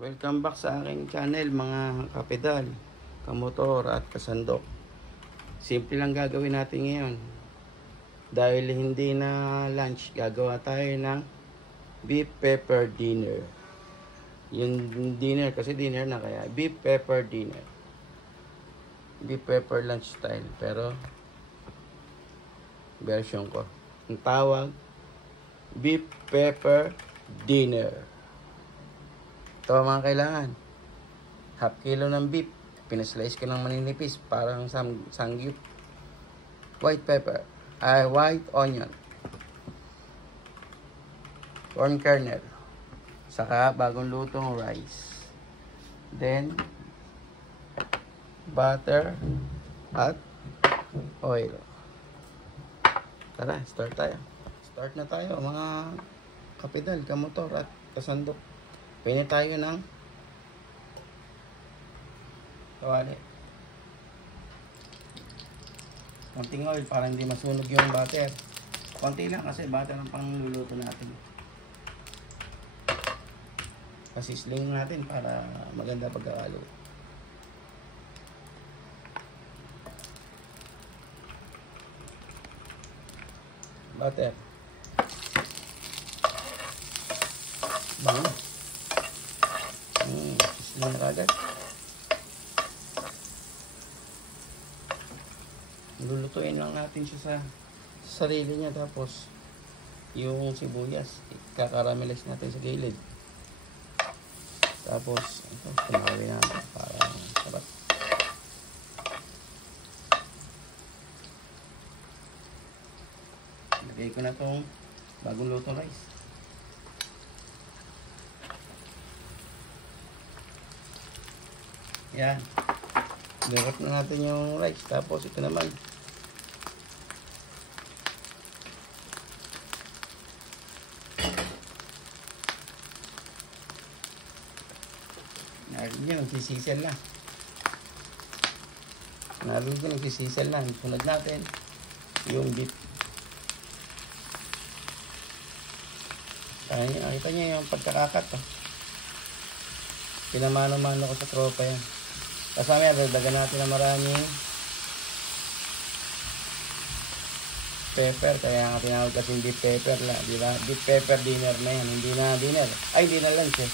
Welcome back sa aking channel mga kapedal, kamotor at kasandok. Simple lang gagawin natin ngayon. Dahil hindi na lunch, gagawa tayo ng beef pepper dinner. Yung dinner kasi dinner na, kaya beef pepper dinner. Beef pepper lunch style, pero version ko. Ang tawag, beef pepper dinner. Ito ang mga kailangan. Half kilo ng beef. Pinaslice ko ng maninipis. Parang sangyup. White pepper. White onion. Corn kernel. Saka bagong lutong rice. Then, butter at oil. Tara, start tayo. Start na tayo mga kapedal, kamotor at kasandok. Pwede tayo ng kawali. Konting oil para hindi masunog yung butter. Konti lang kasi butter ang pangluluto natin. Pasisling natin para maganda pagkakalo. Butter. Bango. Sisling na agad. Lulutuin lang natin siya sa sarili niya, tapos yung sibuyas kakaramelize natin sa gilid, tapos ito tumawi natin para sarap. Lagay ko na itong bagong lutong rice. Yan, direct na natin yung rice, tapos ito naman narin yun, nagsisisel na. Narin yun, nagsisisel na. Sunod natin yung beef. Nakita nyo yung pagkakakat. Pinamano-mano ko sa tropa yan. Kasama yan, dagdagan natin na maraming pepper. Kaya nga tinawag kasi beef pepper lang. Diba? Beef pepper dinner na yan. Hindi na dinner. Ay, hindi na lunch eh.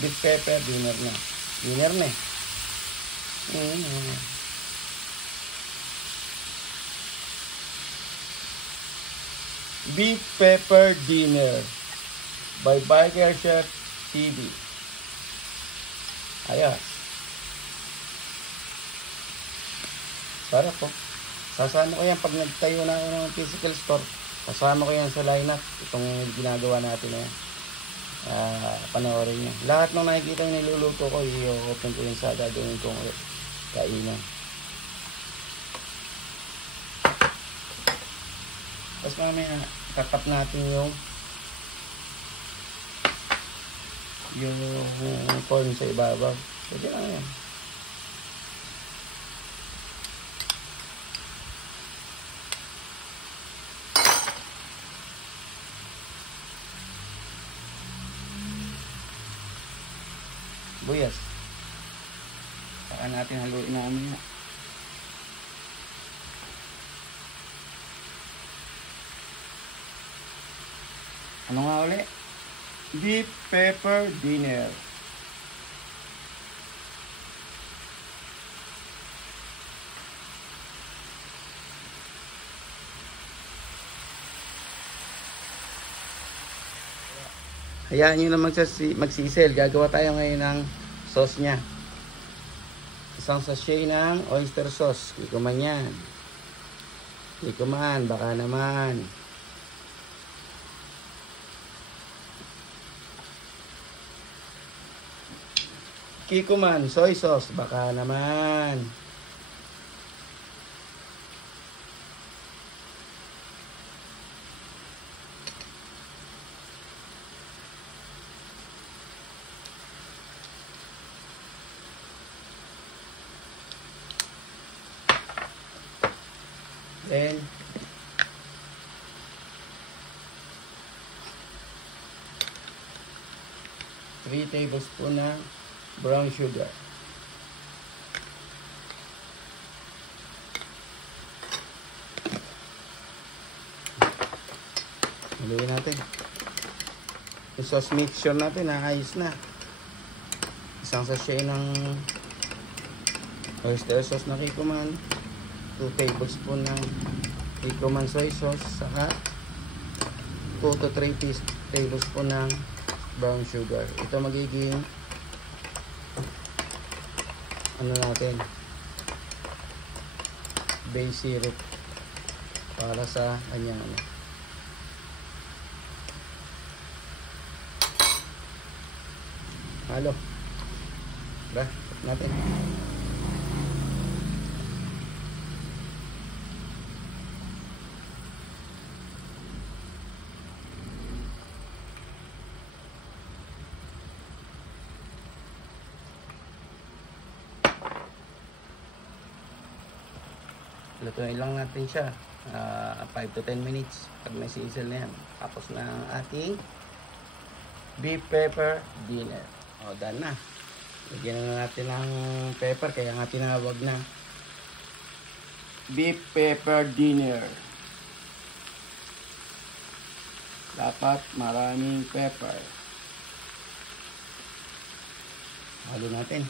Beef pepper dinner na. Dinner na eh. Beef pepper dinner by Biker Chef TV. Ayos. Sarap po. Sasama ko yan pag nagtayo na ako ng physical store. Sasama ko yan sa lineup. Itong ginagawa natin na yan. Panoorin nyo. Lahat ng nakikita yung niluluto ko, i-open ko yung sa gagawin kong kainan. Tapos mamaya katap natin yung corn sa ibabaw. Pwede lang yan. Buyas. Saka natin haluin na kami na. Ano nga ulit? Beef pepper dinner. Hayaan nyo na magsisel. Gagawa tayo ngayon ng sauce nya. Isang sachet ng oyster sauce. Ikuman yan. Ikuman, baka naman. Kikuman, soy sauce, baka naman. Then, 3 tablespoon ng brown sugar. Haluin natin. Yung sauce mixture natin, ayos na. Isang sachet ng oyster sauce na Kikkoman, 2 tablespoon ng Kikkoman soy sauce, saka 2 to 3 tablespoon ng brown sugar. Ito magiging ano natin, base syrup para sa kanyang ano. Halo. Ba, natin. Lutuin lang natin siya 5 to 10 minutes pag may sizzle na yan. Tapos na ang ating beef pepper dinner. O, done na. Lagyan na natin ng pepper, kaya nga tinawag na beef pepper dinner. Dapat maraming pepper. Halo natin.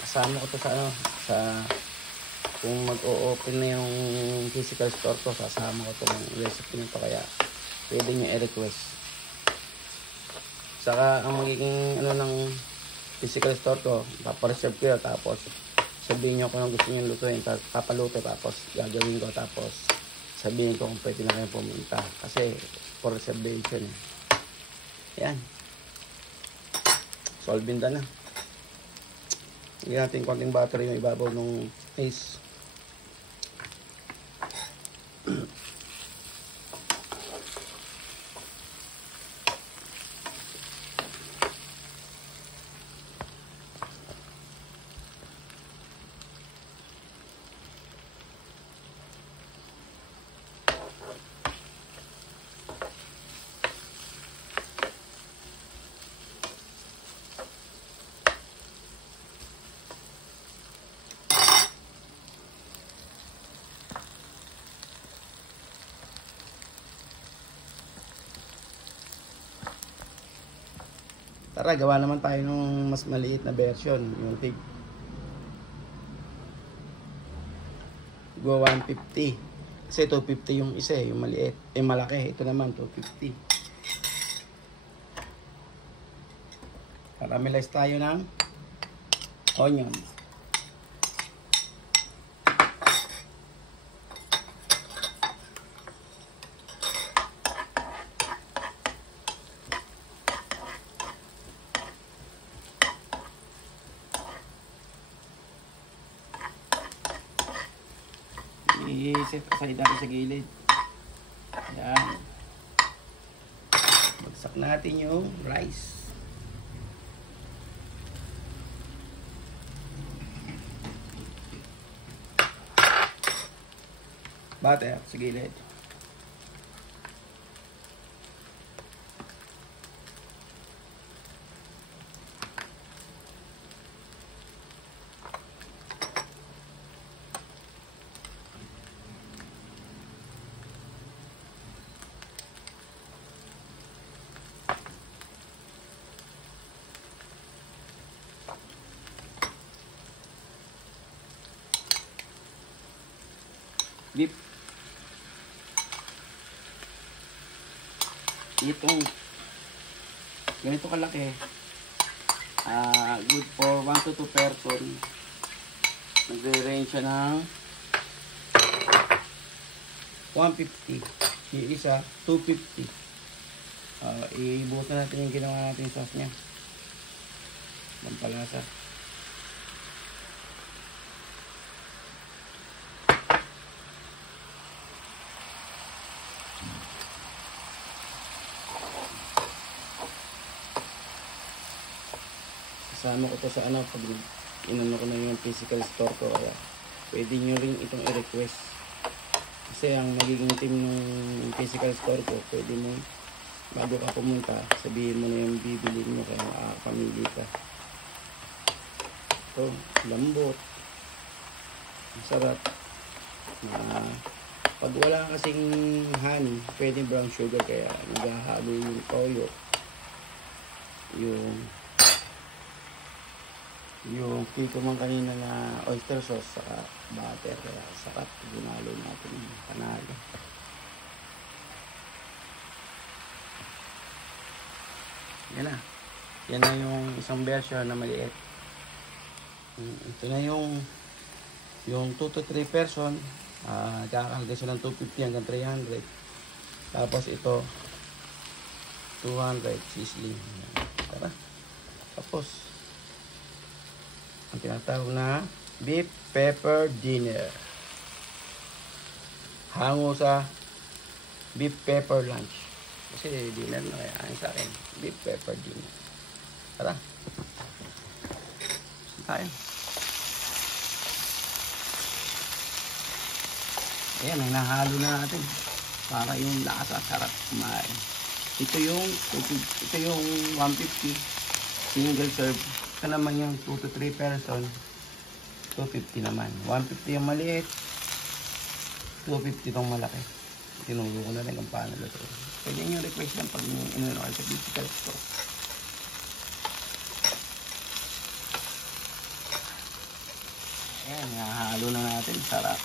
Kasama ko to sa ano, sa kung mag-o-open na yung physical store ko, sasama ko tong recipe nito, kaya pwede nyo i-request. Saka ang magiging ano ng physical store ko, papareserve ko yun, tapos sabihin nyo kung anong gusto nyo lutuin, papaluto, tapos gagawin ko, tapos sabihin ko kung pwede na kayo pumunta, kasi for reservation. Yan, solving na. Higyan natin konting butter yung ibabaw ng paste. Tara, gawa naman tayo ng mas maliit na version, yung tig gawa 150. Kasi 250 yung isa, yung maliit, malaki. Ito naman 250. Caramelize tayo ng onion. I-set aside natin sa gilid. Ayan. Bagsak natin yung rice. Butter sa gilid. Beef. Itong ganito kalaki, good for 1 to 2 person. Nagre-range siya ng 150. Yung isa 250. Ibuhos na natin yung ginawa natin sauce nya, pampalasa. Kasama ko to sa ano, pag inano ko na yung physical store ko, kaya pwede nyo rin itong i-request. Kasi ang magiging team ng physical store ko, pwede mo, bago ka pumunta, sabihin mo na yung bibili mo kaya makakapamili ka. Ito, lambot. Masarap. Pag wala kasing honey, pwede brown sugar, kaya naghahalo yung toyo, yung kiko man kanina na oyster sauce saka butter, kaya sarap. Ginalo natin yung panalo. Yan na yung isang version na maliit. Ito na yung 2 to 3 person, kakahalaga siya ng 250 hanggang 300. Tapos ito 200 sizzling. Tara. Tapos ang tinatawag na beef pepper dinner, hango sa beef pepper lunch. Kasi dinner na kaya ang sa akin beef pepper dinner. Tara. Tayo. Ayan, hinahalo na natin para yung lasa sarap kumain. Ito yung 150 single serve. Ito naman yung 2 to 3 person, 250 naman. 150 yung maliit, 250 itong malaki. Tinuro ko na rin kung paano luto. Pwede nyo request lang pag inuno kayo sa physical store. Ayan, hinahalo na natin. Sarap.